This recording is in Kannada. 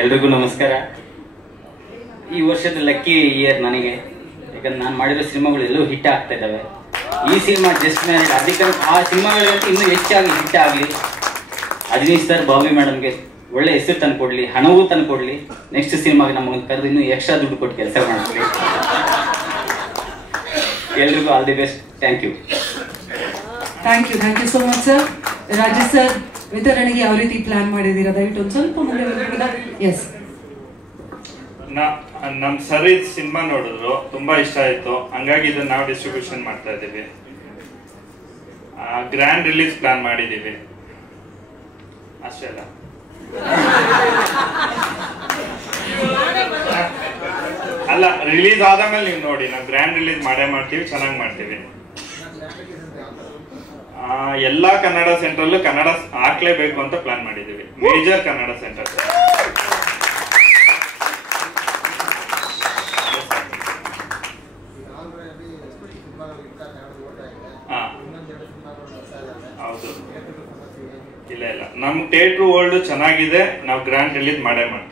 ಎಲ್ರಿಗೂ ನಮಸ್ಕಾರ. ಈ ವರ್ಷದ ಲಕ್ಕಿ ಇಯರ್ ನನಗೆ, ಯಾಕಂದ್ರೆ ನಾನು ಮಾಡಿರೋ ಸಿನಿಮಾಗಳು ಎಲ್ಲೂ ಹಿಟ್ ಆಗ್ತಾ ಇದ್ದಾವೆ. ಈ ಸಿನಿಮಾ ಜಸ್ಟ್ ಮ್ಯಾರಿಡ್, ಅದಕ್ಕೆ ಆ ಸಿನಿಮಾಗಳಿಗಂತೂ ಇನ್ನೂ ಹೆಚ್ಚಾಗಿ ಹಿಟ್ ಆಗಲಿ. ಅಜನೀಶ್ ಸರ್, ಬಾಬಿ ಮೇಡಮ್ಗೆ ಒಳ್ಳೆ ಹೆಸರು ತಂದು ಕೊಡ್ಲಿ, ಹಣವೂ ತಂದು ಕೊಡ್ಲಿ. ನೆಕ್ಸ್ಟ್ ಸಿನಿಮಾಗೆ ನಮಗೆ ಕರೆದು ಇನ್ನೂ ಎಕ್ಸ್ಟ್ರಾ ದುಡ್ಡು ಕೊಟ್ಟು ಕೆಲಸ ಮಾಡಿಸ್ಲಿ. ಎಲ್ರಿಗೂ all the best. Thank you. Thank you so much sir. Rajesh sir, ವಿತರಣೆಗೆ ಯಾವ ರೀತಿ ಪ್ಲಾನ್ ಮಾಡಿದ್ದೀರಾ? ದಯವಿಟ್ಟು ಒಂದು ಸ್ವಲ್ಪ ಮುಂದೆ. ಎಸ್, ನಮ್ ಸರಿ ಸಿನಿಮಾ ನೋಡಿದ್ರು, ತುಂಬಾ ಇಷ್ಟ ಆಯ್ತು. ಹಂಗಾಗಿ ಇದನ್ನ ನಾವು ಡಿಸ್ಟ್ರಿಬ್ಯೂಷನ್ ಮಾಡ್ತಾ ಇದೀವಿ. ಗ್ರ್ಯಾಂಡ್ ರಿಲೀಸ್ ಪ್ಲಾನ್ ಮಾಡಿದೀವಿ. ಅಷ್ಟೇ ಅಲ್ಲ, ಅಲ್ಲ ರಿಲೀಸ್ ಆದ್ಮೇಲೆ ನೀವು ನೋಡಿ, ನಾವು ಗ್ರ್ಯಾಂಡ್ ರಿಲೀಸ್ ಮಾಡೇ ಮಾಡ್ತೀವಿ, ಚೆನ್ನಾಗಿ ಮಾಡ್ತೀವಿ. ಎಲ್ಲಾ ಕನ್ನಡ ಸೆಂಟ್ರಲ್ಲೂ ಕನ್ನಡ ಹಾಕ್ಲೇಬೇಕು ಅಂತ ಪ್ಲಾನ್ ಮಾಡಿದೀವಿ. Major Kannada centre. ಹೌದು, ಇಲ್ಲ ನಮ್ ಥಿಯೇಟರ್ ವರ್ಲ್ಡ್ ಚೆನ್ನಾಗಿದೆ. ನಾವು ಗ್ರ್ಯಾಂಡ್ ರಿಲೀಸ್ ಮಾಡೇ ಮಾಡ್ತೀವಿ.